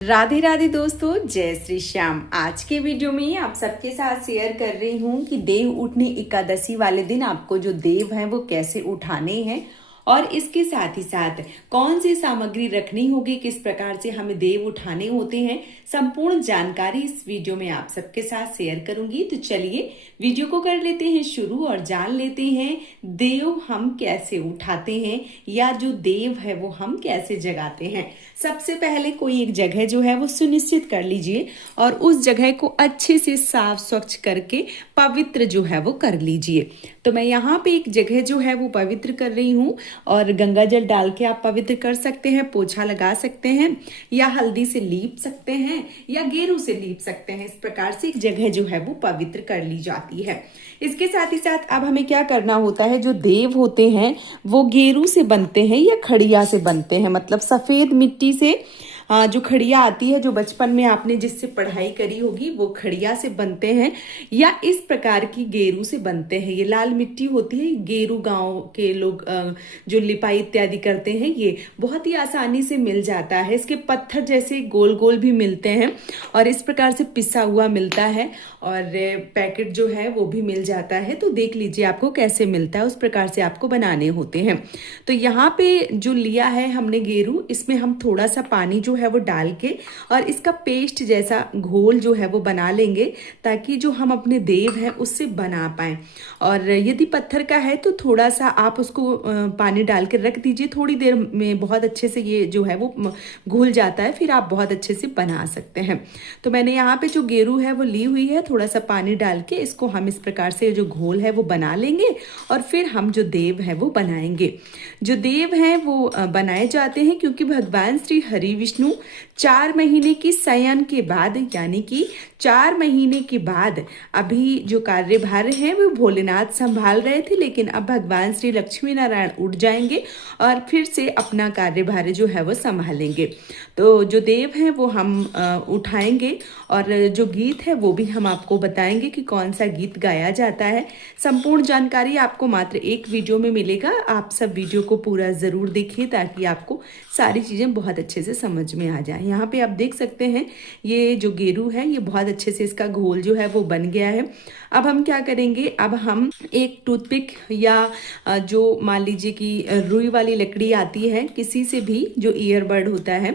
राधे राधे दोस्तों, जय श्री श्याम। आज के वीडियो में आप सबके साथ शेयर कर रही हूँ कि देव उठनी एकादशी वाले दिन आपको जो देव हैं वो कैसे उठाने हैं और इसके साथ ही साथ कौन सी सामग्री रखनी होगी, किस प्रकार से हमें देव उठाने होते हैं, संपूर्ण जानकारी इस वीडियो में आप सबके साथ शेयर करूंगी। तो चलिए वीडियो को कर लेते हैं शुरू और जान लेते हैं देव हम कैसे उठाते हैं या जो देव है वो हम कैसे जगाते हैं। सबसे पहले कोई एक जगह जो है वो सुनिश्चित कर लीजिए और उस जगह को अच्छे से साफ स्वच्छ करके पवित्र जो है वो कर लीजिए। तो मैं यहाँ पे एक जगह जो है वो पवित्र कर रही हूँ और गंगा जल डाल के आप पवित्र कर सकते हैं, पोछा लगा सकते हैं या हल्दी से लीप सकते हैं या गेरू से लीप सकते हैं। इस प्रकार से एक जगह जो है वो पवित्र कर ली जाती है। इसके साथ ही साथ अब हमें क्या करना होता है, जो देव होते हैं वो गेरू से बनते हैं या खड़िया से बनते हैं, मतलब सफेद मिट्टी से जो खड़िया आती है, जो बचपन में आपने जिससे पढ़ाई करी होगी वो खड़िया से बनते हैं या इस प्रकार की गेरू से बनते हैं। ये लाल मिट्टी होती है, गेरू गांव के लोग जो लिपाई इत्यादि करते हैं ये बहुत ही आसानी से मिल जाता है। इसके पत्थर जैसे गोल गोल भी मिलते हैं और इस प्रकार से पिसा हुआ मिलता है और पैकेट जो है वो भी मिल जाता है। तो देख लीजिए आपको कैसे मिलता है, उस प्रकार से आपको बनाने होते हैं। तो यहाँ पे जो लिया है हमने गेरू, इसमें हम थोड़ा सा पानी जो है वो डाल के और इसका पेस्ट जैसा घोल जो है वो बना लेंगे ताकि जो हम अपने देव हैं उससे बना पाए। और यदि पत्थर का है तो थोड़ा सा आप उसको पानी डाल के रख दीजिए, थोड़ी देर में बहुत अच्छे से ये जो है वो घुल जाता है, फिर आप बहुत अच्छे से बना सकते हैं। तो मैंने यहाँ पे जो गेरू है वो ली हुई है, थोड़ा सा पानी डाल के इसको हम इस प्रकार से जो घोल है वो बना लेंगे और फिर हम जो देव है वो बनाएंगे। जो देव हैं वो बनाए जाते हैं क्योंकि भगवान श्री हरि विष्णु 4 महीने की शयन के बाद, यानी कि 4 महीने के बाद अभी जो कार्यभार है वो भोलेनाथ संभाल रहे थे, लेकिन अब भगवान श्री लक्ष्मी नारायण उठ जाएंगे और फिर से अपना कार्यभार जो है वो संभालेंगे। तो जो देव हैं वो हम उठाएंगे और जो गीत है वो भी हम आपको बताएंगे कि कौन सा गीत गाया जाता है। संपूर्ण जानकारी आपको मात्र एक वीडियो में मिलेगा। आप सब वीडियो को पूरा ज़रूर देखिए ताकि आपको सारी चीज़ें बहुत अच्छे से समझ में आ जाए। यहाँ पे आप देख सकते हैं ये जो गेरू है ये बहुत अच्छे से इसका घोल जो है वो बन गया है। अब हम क्या करेंगे, अब हम एक टूथपिक या जो मान लीजिए कि रुई वाली लकड़ी आती है, किसी से भी जो ईयरबड होता है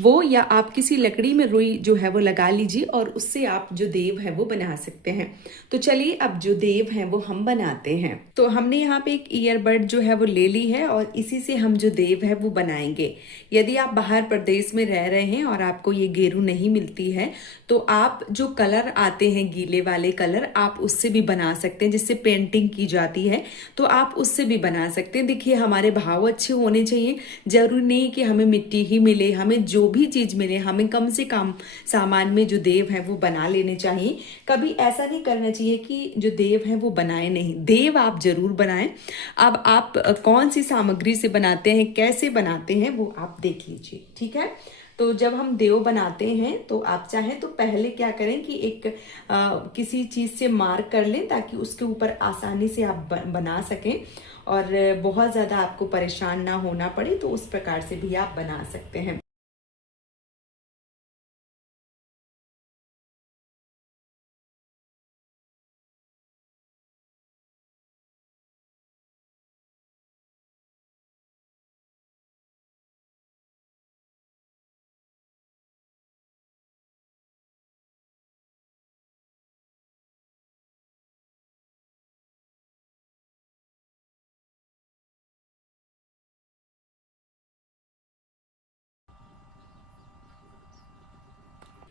वो, या आप किसी लकड़ी में रुई जो है वो लगा लीजिए और उससे आप जो देव है वो बना सकते हैं। तो चलिए अब जो देव हैं वो हम बनाते हैं। तो हमने यहाँ पे एक ईयरबड जो है वो ले ली है और इसी से हम जो देव है वो बनाएंगे। यदि आप बाहर प्रदेश में रह रहे हैं और आपको ये गेरू नहीं मिलती है तो आप जो कलर आते हैं गीले वाले कलर, आप उससे भी बना सकते हैं, जिससे पेंटिंग की जाती है तो आप उससे भी बना सकते हैं। देखिए हमारे भाव अच्छे होने चाहिए, जरूरी नहीं कि हमें मिट्टी ही मिले, हमें जो भी चीज मिले हमें कम से कम सामान में जो देव है वो बना लेने चाहिए। कभी ऐसा नहीं करना चाहिए कि जो देव है वो बनाए नहीं, देव आप जरूर बनाएं। अब आप कौन सी सामग्री से बनाते हैं, कैसे बनाते हैं वो आप देख लीजिए, ठीक है। तो जब हम देव बनाते हैं तो आप चाहें तो पहले क्या करें कि एक किसी चीज से मार्क कर लें ताकि उसके ऊपर आसानी से आप बना सकें और बहुत ज्यादा आपको परेशान ना होना पड़े, तो उस प्रकार से भी आप बना सकते हैं।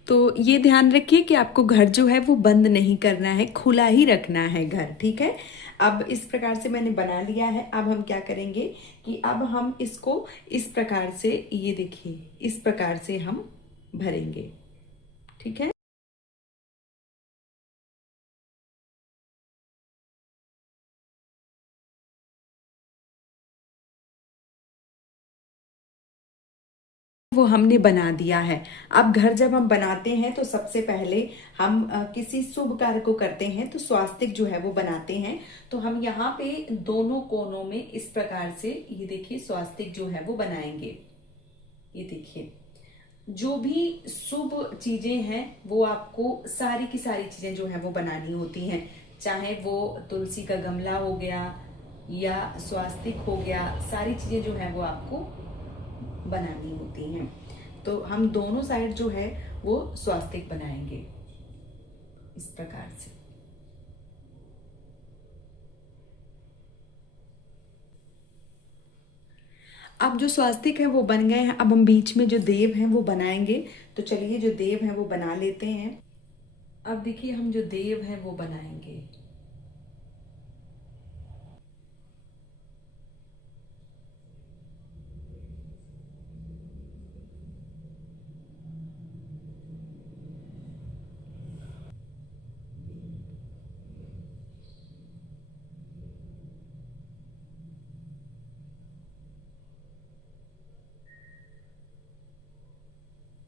तो ये ध्यान रखिए कि आपको घर जो है वो बंद नहीं करना है, खुला ही रखना है घर, ठीक है। अब इस प्रकार से मैंने बना लिया है। अब हम क्या करेंगे कि अब हम इसको इस प्रकार से, ये देखिए इस प्रकार से हम भरेंगे, ठीक है। वो हमने बना दिया है। अब घर जब हम बनाते हैं तो सबसे पहले हम किसी शुभ कार्य को करते हैं तो स्वास्तिक जो है वो बनाते हैं। तो हम यहाँ पे दोनों कोनों में इस प्रकार से, ये देखिए स्वास्तिक जो है वो बनाएंगे, ये देखिए। जो भी शुभ चीजें हैं वो आपको सारी की सारी चीजें जो है वो बनानी होती हैं, चाहे वो तुलसी का गमला हो गया या स्वास्तिक हो गया, सारी चीजें जो है वो आपको बनानी होती हैं। तो हम दोनों साइड जो है वो स्वास्तिक बनाएंगे इस प्रकार से। अब जो स्वास्तिक है वो बन गए हैं, अब हम बीच में जो देव हैं वो बनाएंगे। तो चलिए जो देव हैं वो बना लेते हैं। अब देखिए हम जो देव हैं वो बनाएंगे।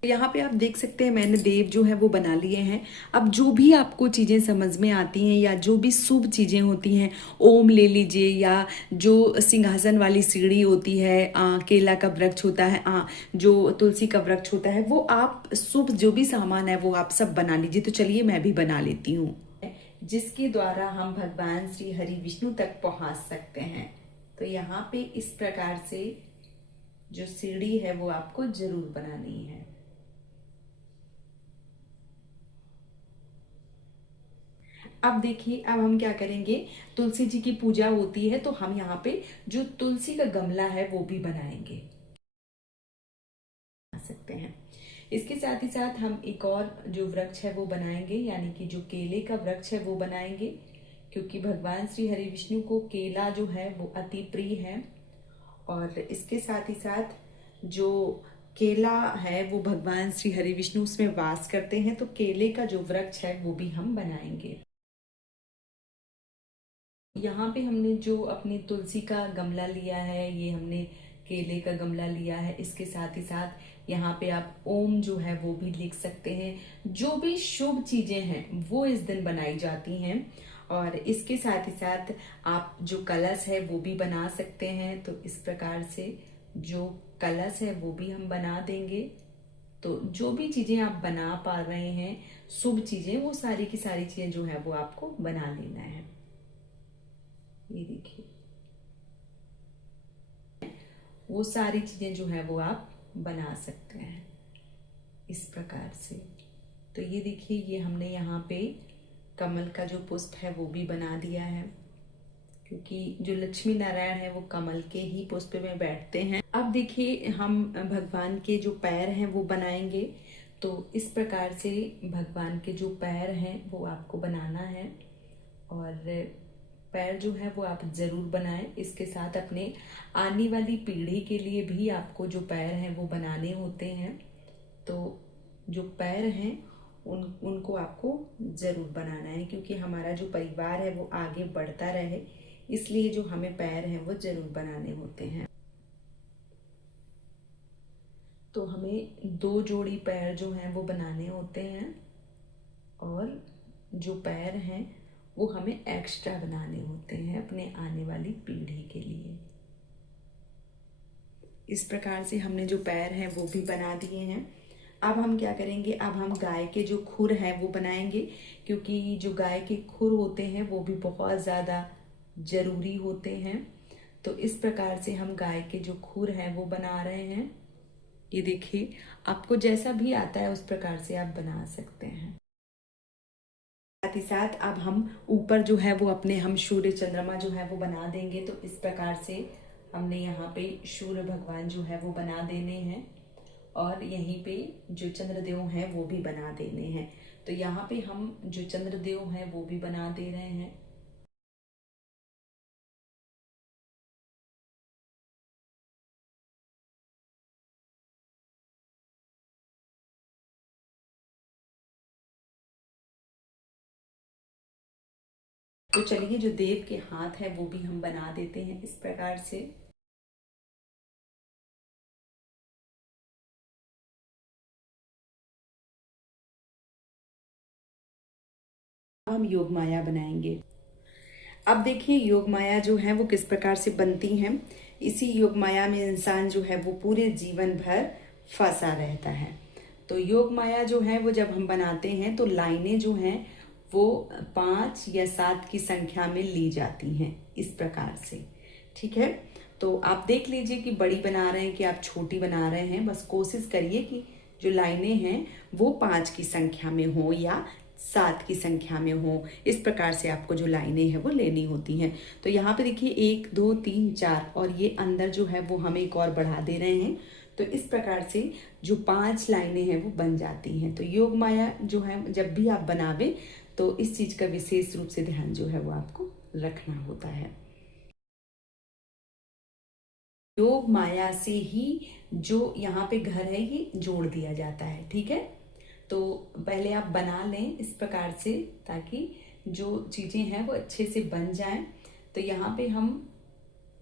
यहाँ पे आप देख सकते हैं मैंने देव जो है वो बना लिए हैं। अब जो भी आपको चीज़ें समझ में आती हैं या जो भी शुभ चीज़ें होती हैं, ओम ले लीजिए या जो सिंहासन वाली सीढ़ी होती है, केला का वृक्ष होता है, जो तुलसी का वृक्ष होता है, वो आप शुभ जो भी सामान है वो आप सब बना लीजिए। तो चलिए मैं भी बना लेती हूँ, जिसके द्वारा हम भगवान श्री हरि विष्णु तक पहुँच सकते हैं। तो यहाँ पे इस प्रकार से जो सीढ़ी है वो आपको जरूर बनानी है। अब देखिए अब हम क्या करेंगे, तुलसी जी की पूजा होती है तो हम यहाँ पे जो तुलसी का गमला है वो भी बनाएंगे, बना सकते हैं। इसके साथ ही साथ हम एक और जो वृक्ष है वो बनाएंगे, यानी कि जो केले का वृक्ष है वो बनाएंगे, क्योंकि भगवान श्री हरि विष्णु को केला जो है वो अति प्रिय है। और इसके साथ ही साथ जो केला है वो भगवान श्री हरि विष्णु उसमें वास करते हैं, तो केले का जो वृक्ष है वो भी हम बनाएंगे। यहाँ पे हमने जो अपनी तुलसी का गमला लिया है, ये हमने केले का गमला लिया है। इसके साथ ही साथ यहाँ पे आप ओम जो है वो भी लिख सकते हैं। जो भी शुभ चीजें हैं वो इस दिन बनाई जाती हैं। और इसके साथ ही साथ आप जो कलश है वो भी बना सकते हैं। तो इस प्रकार से जो कलश है वो भी हम बना देंगे। तो जो भी चीजें आप बना पा रहे हैं शुभ चीजें, वो सारी की सारी चीजें जो है वो आपको बना लेना है। ये देखिए वो सारी चीजें जो है वो आप बना सकते हैं इस प्रकार से। तो ये देखिए ये हमने यहाँ पे कमल का जो पुष्प है वो भी बना दिया है, क्योंकि जो लक्ष्मी नारायण है वो कमल के ही पुष्प में बैठते हैं। अब देखिए हम भगवान के जो पैर हैं वो बनाएंगे। तो इस प्रकार से भगवान के जो पैर हैं वो आपको बनाना है, और पैर जो है वो आप जरूर बनाएं। इसके साथ अपने आने वाली पीढ़ी के लिए भी आपको जो पैर हैं वो बनाने होते हैं। तो जो पैर हैं उनको आपको जरूर बनाना है, क्योंकि हमारा जो परिवार है वो आगे बढ़ता रहे, इसलिए जो हमें पैर हैं वो जरूर बनाने होते हैं। तो हमें 2 जोड़ी पैर जो हैं वो बनाने होते हैं, और जो पैर हैं वो हमें एक्स्ट्रा बनाने होते हैं अपने आने वाली पीढ़ी के लिए। इस प्रकार से हमने जो पैर हैं वो भी बना दिए हैं। अब हम क्या करेंगे, अब हम गाय के जो खुर हैं वो बनाएंगे, क्योंकि जो गाय के खुर होते हैं वो भी बहुत ज़्यादा जरूरी होते हैं। तो इस प्रकार से हम गाय के जो खुर हैं वो बना रहे हैं। ये देखिए आपको जैसा भी आता है उस प्रकार से आप बना सकते हैं। साथ ही साथ अब हम ऊपर जो है वो अपने हम सूर्य चंद्रमा जो है वो बना देंगे। तो इस प्रकार से हमने यहाँ पे सूर्य भगवान जो है वो बना देने हैं, और यहीं पे जो चंद्रदेव हैं वो भी बना देने हैं। तो यहाँ पे हम जो चंद्रदेव हैं वो भी बना दे रहे हैं। तो चलिए जो देव के हाथ है वो भी हम बना देते हैं इस प्रकार से। हम योग माया बनाएंगे। अब देखिए योग माया जो है वो किस प्रकार से बनती है। इसी योग माया में इंसान जो है वो पूरे जीवन भर फंसा रहता है। तो योग माया जो है वो जब हम बनाते हैं तो लाइनें जो हैं वो 5 या 7 की संख्या में ली जाती हैं, इस प्रकार से। ठीक है, तो आप देख लीजिए कि बड़ी बना रहे हैं कि आप छोटी बना रहे हैं। बस कोशिश करिए कि जो लाइनें हैं वो 5 की संख्या में हो या 7 की संख्या में हो। इस प्रकार से आपको जो लाइनें हैं वो लेनी होती हैं। तो यहाँ पे देखिए 1 2 3 4 और ये अंदर जो है वो हम एक और बढ़ा दे रहे हैं। तो इस प्रकार से जो 5 लाइनें हैं वो बन जाती हैं। तो योग माया जो है जब भी आप बनावे तो इस चीज का विशेष रूप से ध्यान जो है वो आपको रखना होता है। योग माया से ही जो यहाँ पे घर है ये जोड़ दिया जाता है। ठीक है, तो पहले आप बना लें इस प्रकार से ताकि जो चीजें हैं वो अच्छे से बन जाएं। तो यहाँ पे हम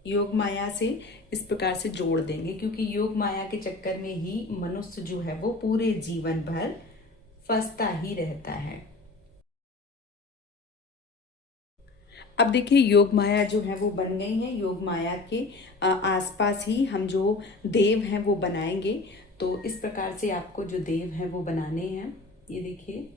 योग माया से इस प्रकार से जोड़ देंगे, क्योंकि योग माया के चक्कर में ही मनुष्य जो है वो पूरे जीवन भर फंसता ही रहता है। अब देखिए योग माया जो है वो बन गई है। योग माया के आसपास ही हम जो देव हैं वो बनाएंगे। तो इस प्रकार से आपको जो देव हैं वो बनाने हैं। ये देखिए,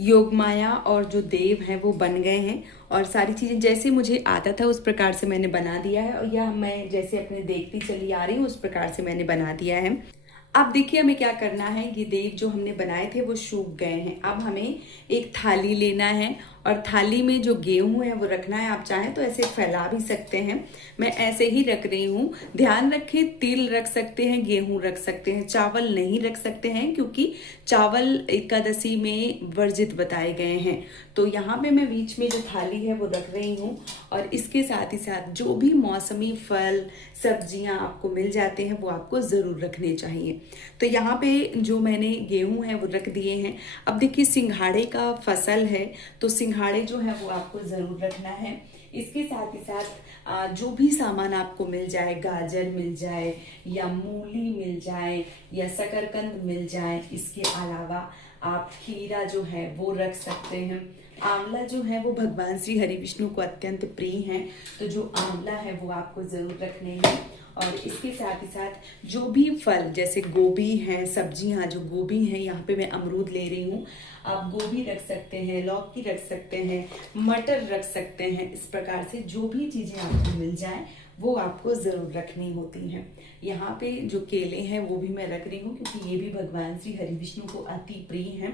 योग माया और जो देव हैं वो बन गए हैं और सारी चीजें जैसे मुझे आता था उस प्रकार से मैंने बना दिया है, और या मैं जैसे अपने देखती चली आ रही हूँ उस प्रकार से मैंने बना दिया है। अब देखिए हमें क्या करना है, ये देव जो हमने बनाए थे वो सूख गए हैं। अब हमें एक थाली लेना है और थाली में जो गेहूं है वो रखना है। आप चाहें तो ऐसे फैला भी सकते हैं, मैं ऐसे ही रख रही हूँ। ध्यान रखें, तिल रख सकते हैं, गेहूं रख सकते हैं, चावल नहीं रख सकते हैं क्योंकि चावल एकादशी में वर्जित बताए गए हैं। तो यहाँ पे मैं बीच में जो थाली है वो रख रही हूँ और इसके साथ ही साथ जो भी मौसमी फल सब्जियां आपको मिल जाते हैं वो आपको जरूर रखने चाहिए। तो यहाँ पे जो मैंने गेहूं है वो रख दिए हैं। अब देखिए सिंघाड़े का फसल है तो सिंघाड़े जो है वो आपको जरूर रखना है। इसके साथ ही साथ जो भी सामान आपको मिल जाए, गाजर मिल जाए या मूली मिल जाए या शकरकंद मिल जाए, इसके अलावा आप खीरा जो है वो रख सकते हैं। आंवला जो है वो भगवान श्री हरि विष्णु को अत्यंत प्रिय है, तो जो आंवला है वो आपको जरूर रखने हैं। और इसके साथ ही साथ जो भी फल जैसे गोभी है, सब्जियां जो गोभी हैं, यहाँ पे मैं अमरूद ले रही हूँ, आप गोभी रख सकते हैं, लौकी रख सकते हैं, मटर रख सकते हैं। इस प्रकार से जो भी चीजें आपको मिल जाए वो आपको जरूर रखनी होती हैं। यहाँ पे जो केले हैं वो भी मैं रख रही हूँ क्योंकि ये भी भगवान श्री हरि विष्णु को अति प्रिय हैं।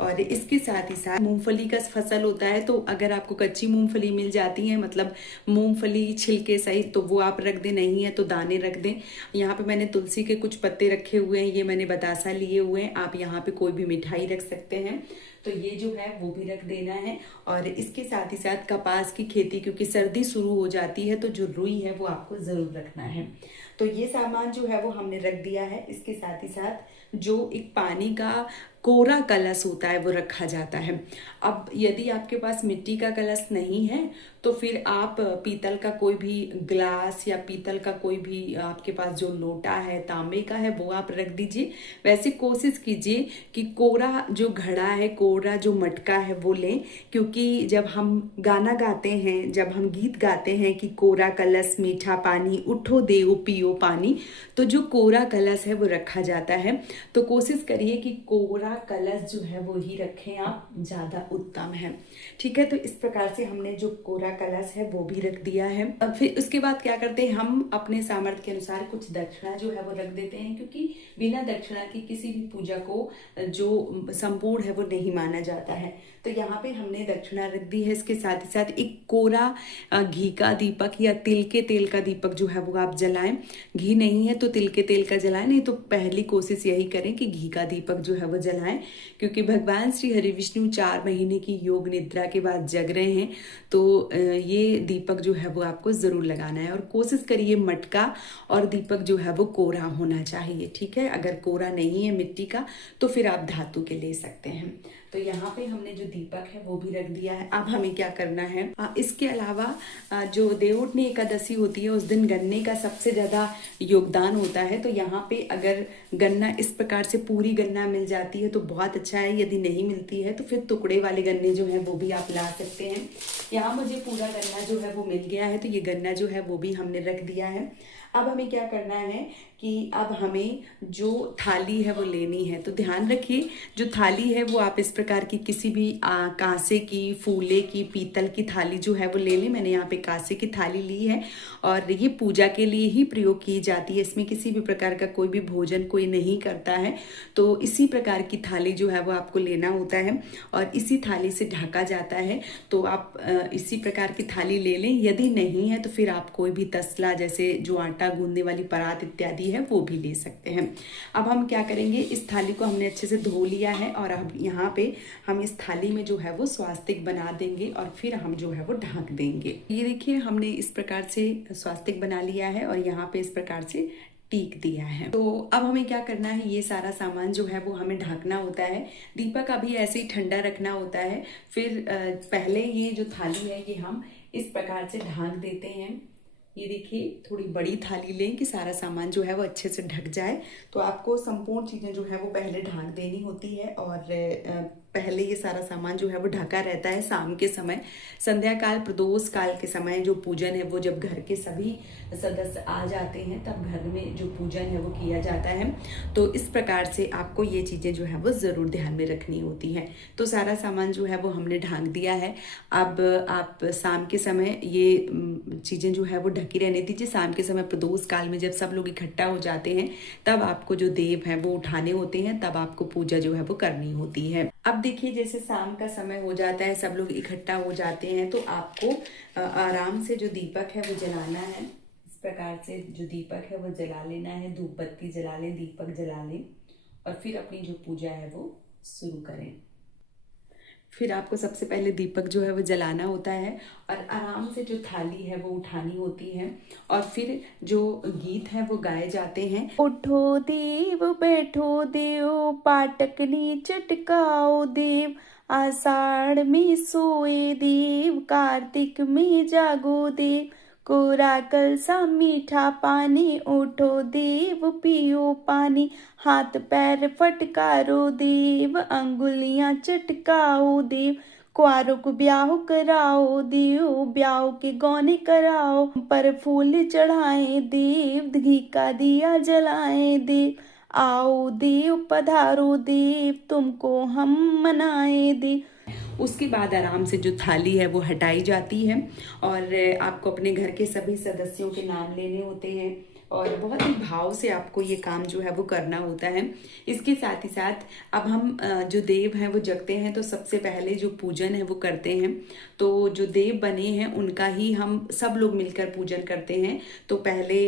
और इसके साथ ही साथ मूंगफली का फसल होता है, तो अगर आपको कच्ची मूंगफली मिल जाती है, मतलब मूंगफली छिलके सहित, तो वो आप रख दें, नहीं है तो दाने रख दें। यहाँ पे मैंने तुलसी के कुछ पत्ते रखे हुए हैं, ये मैंने बतासा लिए हुए हैं। आप यहाँ पे कोई भी मिठाई रख सकते हैं, तो ये जो है वो भी रख देना है। और इसके साथ ही साथ कपास की खेती, क्योंकि सर्दी शुरू हो जाती है तो जो रुई है वो आपको जरूर रखना है। तो ये सामान जो है वो हमने रख दिया है। इसके साथ ही साथ जो एक पानी का कोरा कलश होता है वो रखा जाता है। अब यदि आपके पास मिट्टी का कलश नहीं है तो फिर आप पीतल का कोई भी ग्लास या पीतल का कोई भी आपके पास जो लोटा है, तांबे का है, वो आप रख दीजिए। वैसे कोशिश कीजिए कि कोरा जो घड़ा है, कोरा जो मटका है वो लें, क्योंकि जब हम गाना गाते हैं, जब हम गीत गाते हैं कि कोरा कलश मीठा पानी उठो देओ पियो पानी, तो जो कोरा कलश है वो रखा जाता है। तो कोशिश करिए कि कोरा कलश जो है वो ही रखें आप, ज्यादा उत्तम है। ठीक है, तो इस प्रकार से हमने जो कोरा कलश है वो भी रख दिया है। अब फिर उसके बाद क्या करते हैं, हम अपने सामर्थ्य के अनुसार कुछ दक्षिणा जो है वो रख देते हैं, क्योंकि बिना दक्षिणा की किसी भी पूजा को जो संपूर्ण है वो नहीं माना जाता है। तो यहाँ पे हमने दक्षिणा रख दी है। इसके साथ ही साथ एक कोरा घी का दीपक या तिल के तेल का दीपक जो है वो आप जलाएं। घी नहीं है तो तिल के तेल का जलाएं, नहीं तो पहली कोशिश यही करें कि घी का दीपक जो है वो जलाएं, क्योंकि भगवान श्री हरि विष्णु 4 महीने की योग निद्रा के बाद जग रहे हैं। तो ये दीपक जो है वो आपको जरूर लगाना है और कोशिश करिए मटका और दीपक जो है वो कोरा होना चाहिए। ठीक है, अगर कोरा नहीं है मिट्टी का तो फिर आप धातु के ले सकते हैं। तो यहाँ पे हमने जो दीपक है वो भी रख दिया है। अब हमें क्या करना है, इसके अलावा जो देवउठनी एकादशी होती है उस दिन गन्ने का सबसे ज़्यादा योगदान होता है। तो यहाँ पे अगर गन्ना इस प्रकार से पूरी गन्ना मिल जाती है तो बहुत अच्छा है, यदि नहीं मिलती है तो फिर टुकड़े वाले गन्ने जो हैं वो भी आप ला सकते हैं। यहाँ मुझे पूरा गन्ना जो है वो मिल गया है, तो ये गन्ना जो है वो भी हमने रख दिया है। अब हमें क्या करना है कि अब हमें जो थाली है वो लेनी है। तो ध्यान रखिए, जो थाली है वो आप इस प्रकार की किसी भी कांसे की, फूले की, पीतल की थाली जो है वो ले लें। मैंने यहाँ पे कांसे की थाली ली है और ये पूजा के लिए ही प्रयोग की जाती है। इसमें किसी भी प्रकार का कोई भी भोजन कोई नहीं करता है। तो इसी प्रकार की थाली जो है वो आपको लेना होता है और इसी थाली से ढका जाता है। तो आप इसी प्रकार की थाली ले लें। यदि नहीं है तो फिर आप कोई भी तसला, जैसे जो आटा गूंदने वाली परात इत्यादि है, वो भी ले सकते हैं। अब हम क्या करेंगे, इस थाली को हमने अच्छे से धो लिया है और अब यहाँ पे हम इस थाली में जो है वो स्वास्तिक बना देंगे और फिर हम जो है वो ढक देंगे। ये देखिए, हमने इस प्रकार से स्वास्तिक बना लिया है और यहाँ पे इस प्रकार से टीक दिया है। तो अब हमें क्या करना है, ये सारा सामान जो है वो हमें ढकना होता है। दीपक अभी ऐसे ही ठंडा रखना होता है। फिर पहले ये जो थाली है ये हम इस प्रकार से ढक देते हैं। ये देखिए, थोड़ी बड़ी थाली लें कि सारा सामान जो है वो अच्छे से ढक जाए। तो आपको संपूर्ण चीज़ें जो है वो पहले ढक देनी होती है और पहले ये सारा सामान जो है वो ढका रहता है। शाम के समय, संध्या काल, प्रदोष काल के समय जो पूजन है वो जब घर के सभी सदस्य आ जाते हैं तब घर में जो पूजन है वो किया जाता है। तो इस प्रकार से आपको ये चीज़ें जो है वो ज़रूर ध्यान में रखनी होती हैं। तो सारा सामान जो है वो हमने ढक दिया है। अब आप शाम के समय ये चीज़ें जो है वो ढकी रहने दीजिए। शाम के समय प्रदोष काल में जब सब लोग इकट्ठा हो जाते हैं तब आपको जो देव हैं वो उठाने होते हैं, तब आपको पूजा जो है वो करनी होती है। अब देखिए, जैसे शाम का समय हो जाता है, सब लोग इकट्ठा हो जाते हैं, तो आपको आराम से जो दीपक है वो जलाना है। इस प्रकार से जो दीपक है वो जला लेना है। धूप बत्ती जला लें, दीपक जला लें और फिर अपनी जो पूजा है वो शुरू करें। फिर आपको सबसे पहले दीपक जो है वो जलाना होता है और आराम से जो थाली है वो उठानी होती है और फिर जो गीत है वो गाए जाते हैं। उठो देव बैठो देव, पाटकनी चटकाओ देव, आषाढ़ में सोए देव, कार्तिक में जागो देव, कोरा कलसा मीठा पानी, उठो देव पियो पानी, हाथ पैर फटकारो देव, अंगुलियां चटकाओ देव, कुआरों को ब्याह कराओ देव, ब्याह के गौने कराओ, पर फूल चढ़ाए देव, घी का दिया जलाए देव, आओ देव पधारो देव, तुमको हम मनाए देव। उसके बाद आराम से जो थाली है वो हटाई जाती है और आपको अपने घर के सभी सदस्यों के नाम लेने होते हैं और बहुत ही भाव से आपको ये काम जो है वो करना होता है। इसके साथ ही साथ अब हम जो देव हैं वो जगते हैं तो सबसे पहले जो पूजन है वो करते हैं। तो जो देव बने हैं उनका ही हम सब लोग मिलकर पूजन करते हैं। तो पहले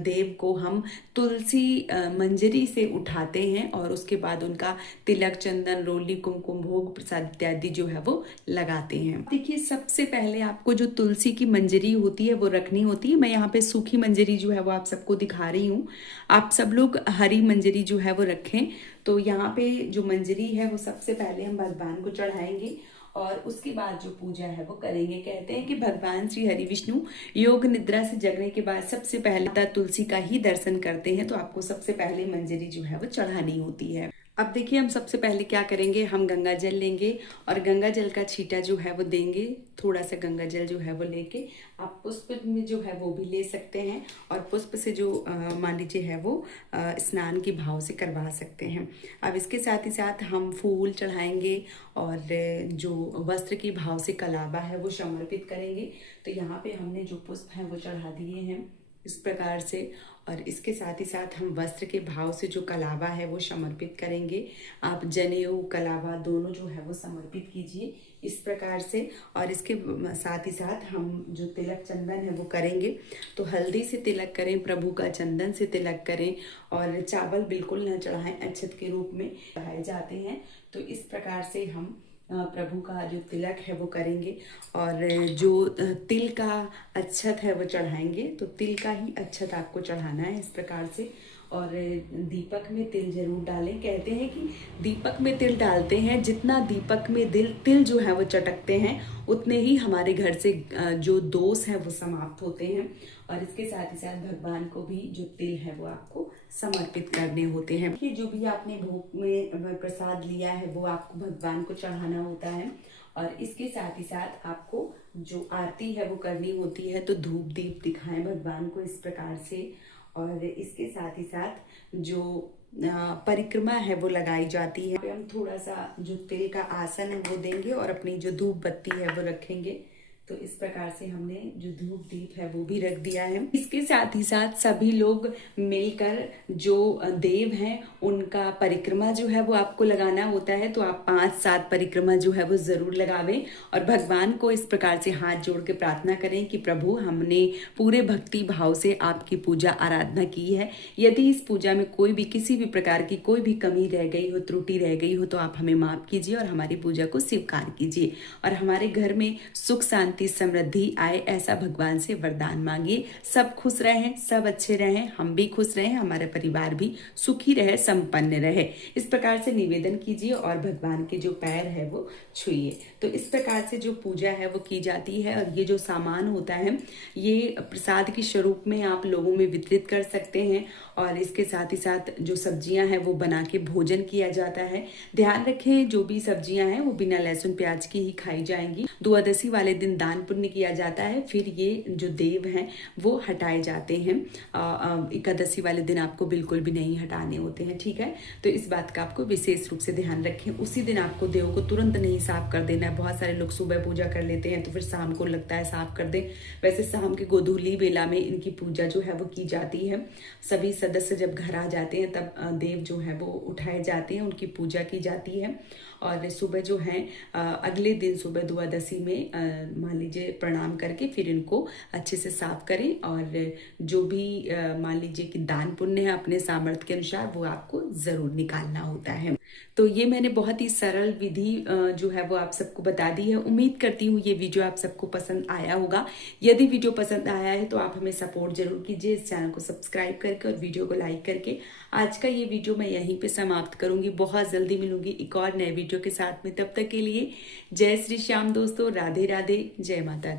देव को हम तुलसी मंजरी से उठाते हैं और उसके बाद उनका तिलक, चंदन, रोली, कुमकुम, भोग प्रसाद इत्यादि जो है वो लगाते हैं। देखिए, सबसे पहले आपको जो तुलसी की मंजरी होती है वो रखनी होती है। मैं यहाँ पे सूखी मंजरी जो है वो आप सबको दिखा रही हूँ। आप सब लोग हरी मंजरी जो है वो रखें। तो यहाँ पे जो मंजरी है वो सबसे पहले हम भगवान को चढ़ाएंगे और उसके बाद जो पूजा है वो करेंगे। कहते हैं कि भगवान श्री हरि विष्णु योग निद्रा से जगने के बाद सबसे पहले तुलसी का ही दर्शन करते हैं। तो आपको सबसे पहले मंजरी जो है वो चढ़ानी होती है। अब देखिए, हम सबसे पहले क्या करेंगे, हम गंगा जल लेंगे और गंगा जल का छींटा जो है वो देंगे। थोड़ा सा गंगा जल जो है वो लेके आप पुष्प में जो है वो भी ले सकते हैं और पुष्प से जो मान लीजिए है वो स्नान की भाव से करवा सकते हैं। अब इसके साथ ही साथ हम फूल चढ़ाएंगे और जो वस्त्र की भाव से कलाबा है वो समर्पित करेंगे। तो यहाँ पे हमने जो पुष्प हैं वो चढ़ा दिए हैं इस प्रकार से और इसके साथ ही साथ हम वस्त्र के भाव से जो कलाबा है वो समर्पित करेंगे। आप जनेऊ, कलाबा दोनों जो है वो समर्पित कीजिए इस प्रकार से। और इसके साथ ही साथ हम जो तिलक चंदन है वो करेंगे। तो हल्दी से तिलक करें, प्रभु का चंदन से तिलक करें और चावल बिल्कुल न चढ़ाएं, अक्षत के रूप में चढ़ाए जाते हैं। तो इस प्रकार से हम प्रभु का जो तिलक है वो करेंगे और जो तिल का अक्षत है वो चढ़ाएंगे। तो तिल का ही अक्षत आपको चढ़ाना है इस प्रकार से। और दीपक में तिल जरूर डालें। कहते हैं कि दीपक में तिल डालते हैं, जितना दीपक में तिल जो है वो चटकते हैं उतने ही हमारे घर से जो दोष है वो समाप्त होते हैं। और इसके साथ ही साथ भगवान को भी जो तिल है वो आपको समर्पित करने होते हैं। कि जो भी आपने भोग में प्रसाद लिया है वो आपको भगवान को चढ़ाना होता है। और इसके साथ ही साथ आपको जो आरती है वो करनी होती है, तो धूप दीप दिखाएं भगवान को इस प्रकार से। और इसके साथ ही साथ जो परिक्रमा है वो लगाई जाती है। हम थोड़ा सा जो तिल का आसन है वो देंगे और अपनी जो धूप बत्ती है वो रखेंगे। तो इस प्रकार से हमने जो धूप दीप है वो भी रख दिया है। इसके साथ ही साथ सभी लोग मिलकर जो देव हैं उनका परिक्रमा जो है वो आपको लगाना होता है। तो आप 5-7 परिक्रमा जो है वो जरूर लगावें और भगवान को इस प्रकार से हाथ जोड़ के प्रार्थना करें कि प्रभु, हमने पूरे भक्ति भाव से आपकी पूजा आराधना की है। यदि इस पूजा में कोई भी किसी भी प्रकार की कोई भी कमी रह गई हो, त्रुटि रह गई हो, तो आप हमें माफ कीजिए और हमारी पूजा को स्वीकार कीजिए और हमारे घर में सुख शांति समृद्धि आए, ऐसा भगवान से वरदान मांगिए। सब खुश रहें, सब अच्छे रहें, हम भी खुश रहें, हमारा परिवार भी सुखी रहे, संपन्न रहे। इस प्रकार से निवेदन कीजिए और भगवान के जो पैर है वो छुइए। तो इस प्रकार से जो पूजा है वो की जाती है। और ये जो सामान होता है ये प्रसाद के स्वरूप में आप लोगों में वितरित कर सकते हैं। और इसके साथ ही साथ जो सब्जियां हैं वो बना के भोजन किया जाता है। ध्यान रखें, जो भी सब्जियां हैं वो बिना लहसुन प्याज की ही खाई जाएंगी। द्वादशी वाले दिन दान पुण्य किया जाता है, फिर ये जो देव हैं वो हटाए जाते हैं। एकादशी वाले दिन आपको बिल्कुल भी नहीं हटाने होते हैं, ठीक है। तो इस बात का आपको विशेष रूप से ध्यान रखें। उसी दिन आपको देव को तुरंत नहीं साफ कर देना है। बहुत सारे लोग सुबह पूजा कर लेते हैं तो फिर शाम को लगता है साफ कर दें। वैसे शाम के गोधूली बेला में इनकी पूजा जो है वो की जाती है। सभी सदस्य जब घर आ जाते हैं तब देव जो है वो उठाए जाते हैं, उनकी पूजा की जाती है। और सुबह जो है अगले दिन सुबह द्वादशी में मान लीजिए प्रणाम करके फिर इनको अच्छे से साफ करें। और जो भी मान लीजिए कि दान पुण्य है अपने सामर्थ्य के अनुसार वो आपको जरूर निकालना होता है। तो ये मैंने बहुत ही सरल विधि जो है वो आप सबको बता दी है। उम्मीद करती हूँ ये वीडियो आप सबको पसंद आया होगा। यदि वीडियो पसंद आया है तो आप हमें सपोर्ट जरूर कीजिए, इस चैनल को सब्सक्राइब करके और वीडियो को लाइक करके। आज का ये वीडियो मैं यहीं पे समाप्त करूंगी। बहुत जल्दी मिलूंगी एक और नए वीडियो के साथ में। तब तक के लिए जय श्री श्याम दोस्तों, राधे राधे, जय माता दी।